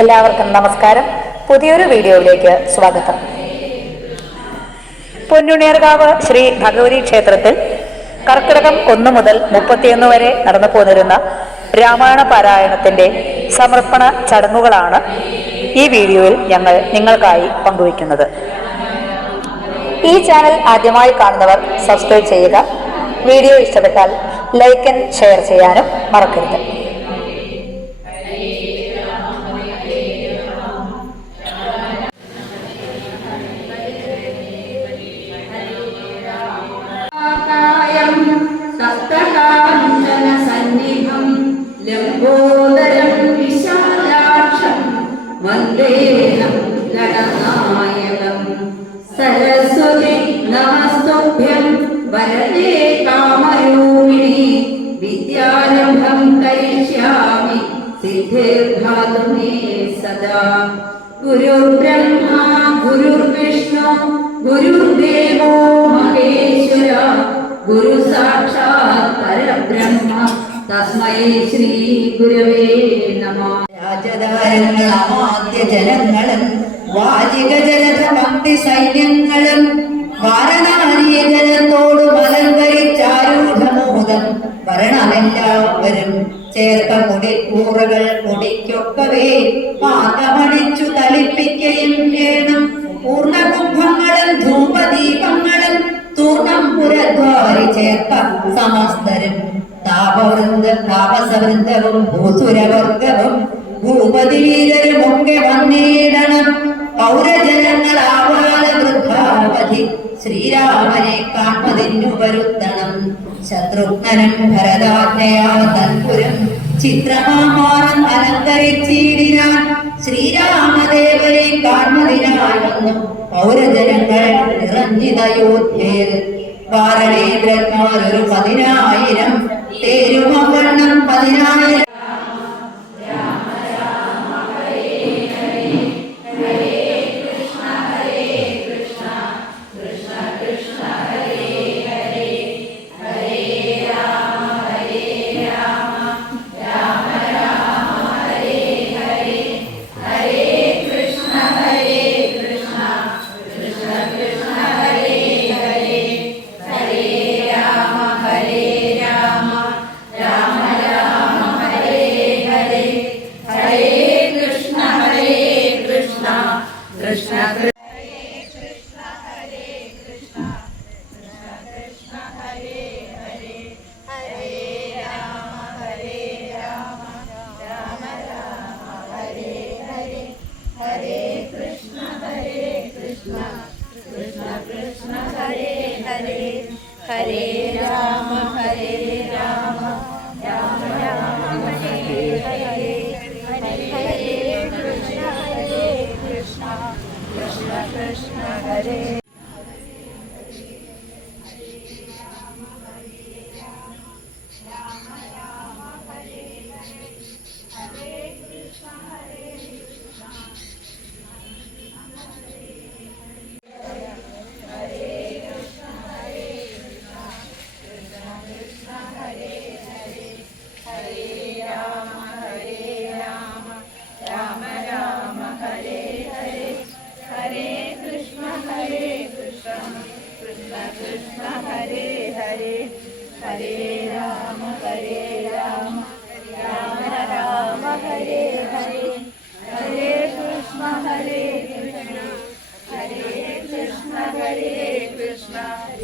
എല്ലാവർക്കും നമസ്കാരം. പുതിയൊരു വീഡിയോയിലേക്ക് സ്വാഗതം. പൊന്നുണിയർകാവ് ശ്രീ ഭഗവതി ക്ഷേത്രത്തിൽ കർക്കിടകം ഒന്ന് മുതൽ മുപ്പത്തിയൊന്ന് വരെ നടന്നു പോന്നിരുന്ന രാമായണ പാരായണത്തിന്റെ സമർപ്പണ ചടങ്ങുകളാണ് ഈ വീഡിയോയിൽ ഞങ്ങൾ നിങ്ങൾക്കായി പങ്കുവയ്ക്കുന്നത്. ഈ ചാനൽ ആദ്യമായി കാണുന്നവർ സബ്സ്ക്രൈബ് ചെയ്യുക. വീഡിയോ ഇഷ്ടപ്പെട്ടാൽ ലൈക്ക് ആൻഡ് ഷെയർ ചെയ്യാനും മറക്കരുത്. തസ്മൈ ശ്രീ ഗുരവേ നമ. രാജധാരങ്ങളാദ്യ ജനങ്ങളും വാചിക ജനത ഭക്തി സൈന്യങ്ങളും വാരണാരിയ ശത്രുഘ്നനും ഭരതാജ്ഞയാ തൽപുരം ചിത്രമാമാറം അലങ്കരിച്ചിടിനാൻ ശ്രീരാമദേവനെ കാൺമതിനായി പൗരജനങ്ങൾ നിറഞ്ഞിതയോധ്യയിൽ. വാരണേന്ദ്രന്മാരൊരു പതിനായിരം തേരുമവണ്ണം പതിനായിരം Bye.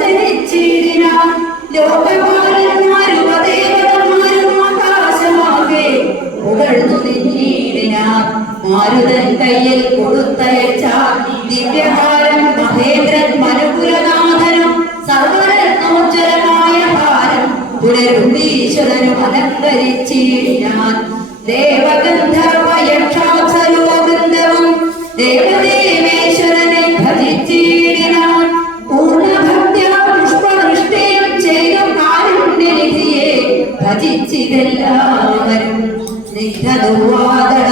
ജനിച്ചിടിനാൻ മാരുതൻ കയ്യിൽ കൊടുത്തയച്ച ദിവ്യകാരം മഹേന്ദ്രൻ മനുകുലനാഥനും സർവരത്നോജ്ജലമായ ഭാരം പുനരുദ്ധീശ്വരനും അലങ്കരിച്ചിടിനാൻ ദേവഗന്ധർവ യക്ഷാസരൂപ നിരവാദരം നിരവാദരം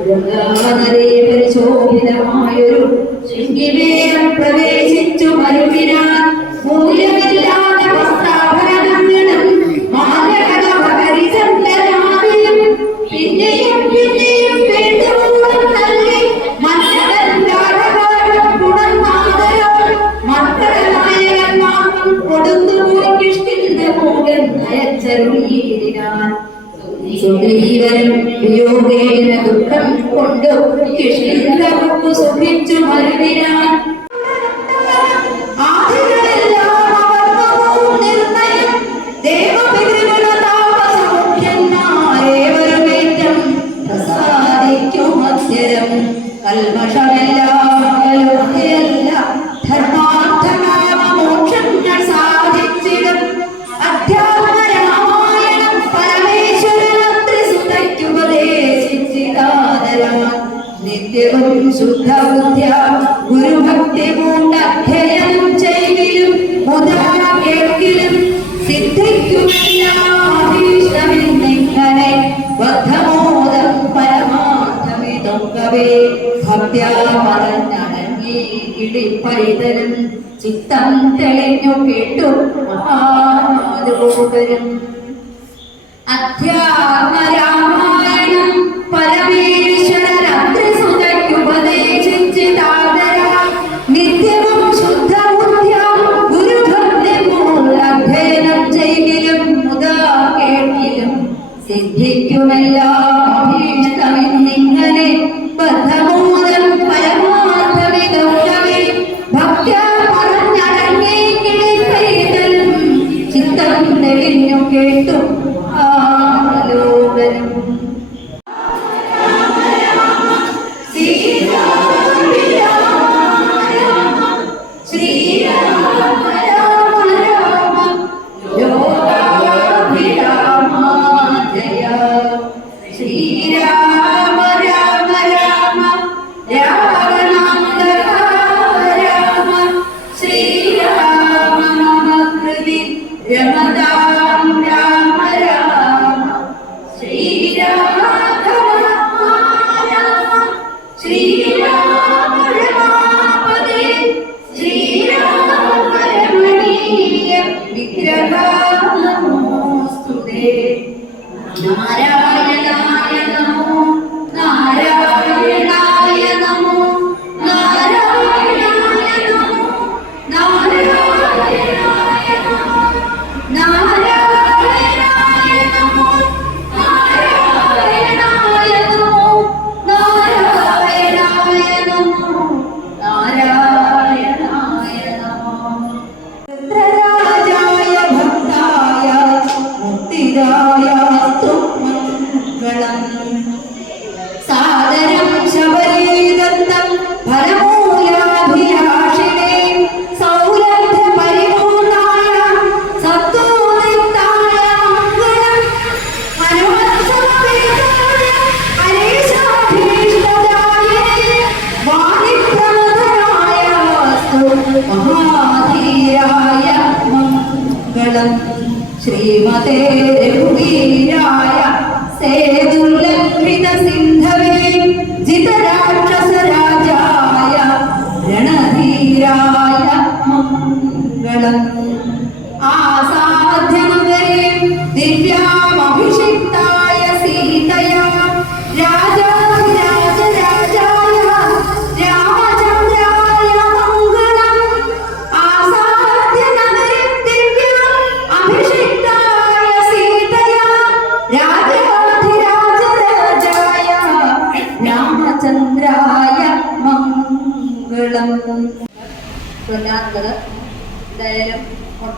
വളരെ പരിശോഭിതമായൊരു ശൃംഗിവേലം പ്രവേശിച്ചു മരുമിനാൽ മൂല്യമില്ലാത്ത വസ്ത്രാഭരണങ്ങളും മാലകട പിന്നെയും ശുദ്ധ ബുദ്ധ്യ ഗുരുഭക്തി പൂണ്ട അധ്യയനം ചെയ്തിലും മുതാ കേൾക്കിലും സിദ്ധിക്കുമില്ലാതീഷ്ടമിന്നിങ്ങനെ ബദ്ധമോദം പരമാർത്ഥമിതം കവേ ഭക്ത്യാ പറഞ്ഞണങ്ങി ഇടിപ്പൈതലും ചിത്തം തെളിഞ്ഞു കേട്ടു മഹാനാദോദരം അധ്യാത്മരാ സിദ്ധിക്കുമെല്ലാം ഭീഷ്ടമിന്നിങ്ങനെ ബദ്ധവും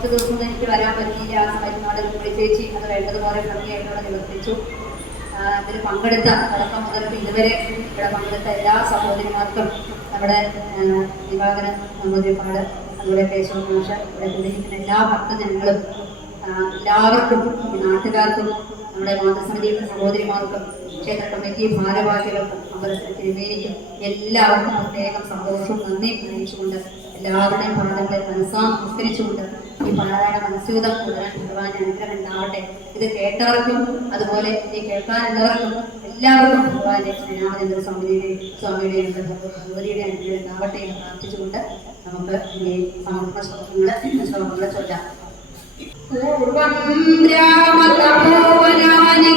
കുറച്ച് ദിവസം എനിക്ക് വരാൻ പറ്റിയില്ല. ആ സമയത്ത് നാളെ വിളിച്ചേച്ചി അത് വേണ്ടതുപോലെ ഭംഗിയായിട്ടോടെ നിവർത്തിച്ചു. അതിൽ പങ്കെടുത്ത തുടക്കം മുതൽ ഇതുവരെ ഇവിടെ പങ്കെടുത്ത എല്ലാ സഹോദരിമാർക്കും നമ്മുടെ ദിവാകരൻ നമ്പൂതിരിപ്പാട് അതുപോലെ കേശവ മാഷ ഇവിടെ കൂടിയിരിക്കുന്ന എല്ലാ ഭക്തജനങ്ങളും എല്ലാവർക്കും നാട്ടുകാർക്കും നമ്മുടെ മാതൃസമിതിയുടെ സഹോദരിമാർക്കും ക്ഷേത്ര കമ്മിറ്റി ഭാരവാഹികൾക്കും അവരുടെ തിരുമേനിക്കും എല്ലാവർക്കും പ്രത്യേകം സന്തോഷവും നന്ദിയും അറിയിച്ചുകൊണ്ട് എല്ലാവരുടെയും പാടത്തെ മനസ്സാ നമസ്കരിച്ചുകൊണ്ട് ഈ പാടാന മനസ്യൂതം തുടരാൻ ഭഗവാൻ അനുഗ്രഹം ഉണ്ടാവട്ടെ ഇത് കേട്ടവർക്കും അതുപോലെ ഈ കേൾക്കാനുള്ളവർക്കും എല്ലാവർക്കും ഭഗവാന്റെ സ്നേഹാനന്ദ സ്വാമിയുടെ സ്വാമിയുടെ ഭഗവതിയുടെ അനുഗ്രഹം ഉണ്ടാവട്ടെ എന്ന് പ്രാർത്ഥിച്ചുകൊണ്ട് നമുക്ക് ഈ സമർപ്പണ ശ്ലോകങ്ങളെ ശ്ലോകങ്ങളെ ചൊല്ലാം.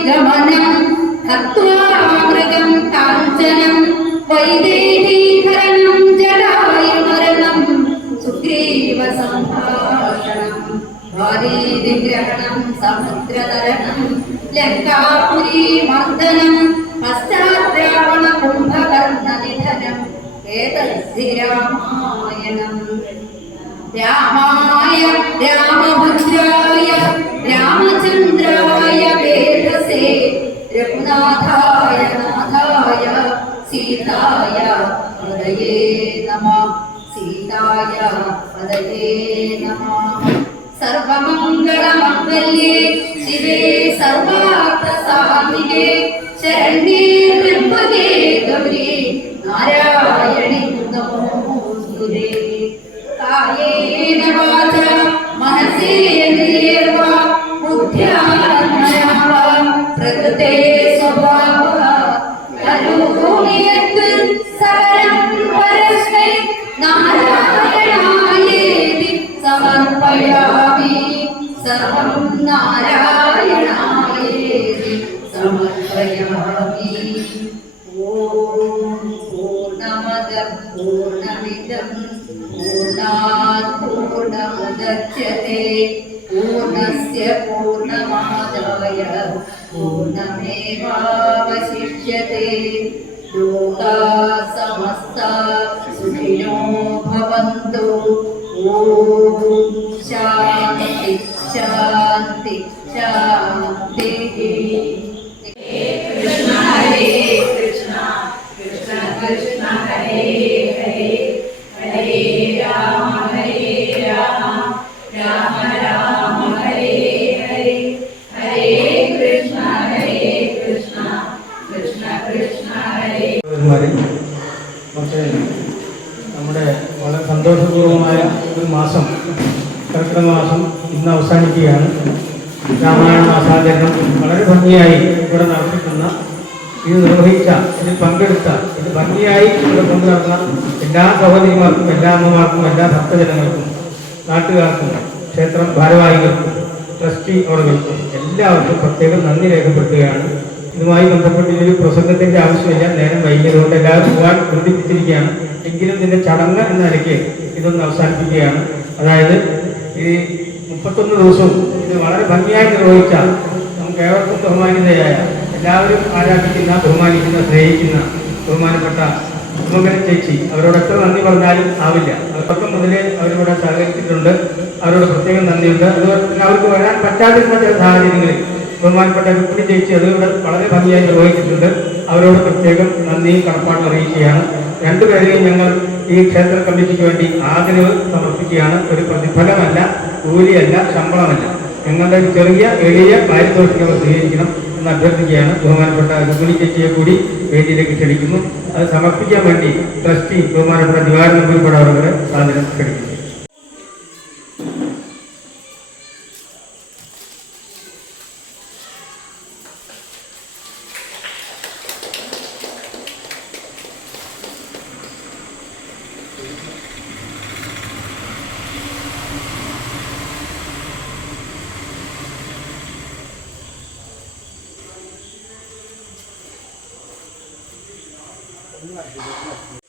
ഗമനം ഹത്വാമൃഗം കാഞ്ചനം വൈദേഹീകരണം സംഭാഷണം ഭാരീതിഗ്രഹണം സമുദ്രതരണം ലങ്കാപുരി മർദ്ദനം പശ്ചാദ്രാവണ കുംഭകർണ നിധനം ഏതദ്ധി രാമായണം രാമായ രാമഭദ്രായ രാമചന്ദ്രായ വേദസേ രഘുനാഥായ നാഥായ സീതായ ഹൃദയേ നമ സീതായ സർവമംഗളമംഗല്യേ ശിവേ സർവാർത്ഥസാധികേ ശരണ്യേ ത്ര്യംബകേ ഗൗരി നാരായണി നമോസ്തുതേ भवन्तु। ॐ शान्ति शान्ति शान्ति। കർക്കിടക മാസം ഇന്ന് അവസാനിക്കുകയാണ്. രാമായണ മാസാചരണം വളരെ ഭംഗിയായി ഇവിടെ നടത്തിക്കുന്ന ഇത് നിർവഹിച്ച ഇതിൽ പങ്കെടുത്ത ഇത് ഭംഗിയായി ഇവിടെ കൊണ്ടു നടന്ന എല്ലാ സഹോദരിമാർക്കും എല്ലാ അമ്മമാർക്കും എല്ലാ ഭക്തജനങ്ങൾക്കും നാട്ടുകാർക്കും ക്ഷേത്രം ഭാരവാഹികൾക്കും ട്രസ്റ്റി ഓർഗൾക്കും എല്ലാവർക്കും പ്രത്യേകം നന്ദി രേഖപ്പെടുത്തുകയാണ്. ഇതുമായി ബന്ധപ്പെട്ട് ഒരു പ്രസംഗത്തിന്റെ ആവശ്യമില്ല. നേരം വൈകിയതുകൊണ്ട് എല്ലാവരും പോകാൻ ബന്ധിപ്പിച്ചിരിക്കുകയാണ് എങ്കിലും ഇതിന്റെ ചടങ്ങ് എന്ന നിലയ്ക്ക് ഇതൊന്ന് അവസാനിപ്പിക്കുകയാണ്. അതായത് ഈ മുപ്പത്തൊന്ന് ദിവസവും ഇത് വളരെ ഭംഗിയായി നിർവഹിച്ച നമുക്ക് ഏവർക്കും ബഹുമാനിതയായ എല്ലാവരും ആരാധിക്കുന്ന ബഹുമാനിക്കുന്ന സ്നേഹിക്കുന്ന ബഹുമാനപ്പെട്ട ഉമ്മകൻ ചേച്ചി അവരോട് എത്ര നന്ദി പറഞ്ഞാലും ആവില്ല. അവർക്കൊക്കെ മുതലേ അവരോട് സഹകരിച്ചിട്ടുണ്ട്. അവരോട് പ്രത്യേകം നന്ദിയുണ്ട്. അതുപോലെ തന്നെ അവർക്ക് വരാൻ പറ്റാതിരുന്ന ചില സാഹചര്യങ്ങളിൽ ബഹുമാനപ്പെട്ട രുക്മിണി ചേച്ചി അതുകൊണ്ട് വളരെ ഭംഗിയായി നിർവഹിച്ചിട്ടുണ്ട്. അവരോട് പ്രത്യേകം നന്ദിയും കടപ്പാടും അറിയിക്കുകയാണ്. രണ്ടുപേരെയും ഞങ്ങൾ ഈ ക്ഷേത്ര കമ്മിറ്റിക്ക് വേണ്ടി ആദരവ് സമർപ്പിക്കുകയാണ്. ഒരു പ്രതിഫലമല്ല കൂലിയല്ല ശമ്പളമല്ല. നിങ്ങളുടെ ഒരു ചെറിയ എളിയ പാരിതോഷികം സ്വീകരിക്കണം എന്ന് അഭ്യർത്ഥിക്കുകയാണ്. ബഹുമാനപ്പെട്ട രുക്മിണി കൂടി വേദിയിലേക്ക് ക്ഷണിക്കുന്നു. അത് സമർപ്പിക്കാൻ വേണ്ടി ട്രസ്റ്റി ബഹുമാനപ്പെട്ട ദിവാരം നമ്പൂരിപ്പട അവരുടെ സാധനം ക്ഷണിക്കുന്നു なるほど。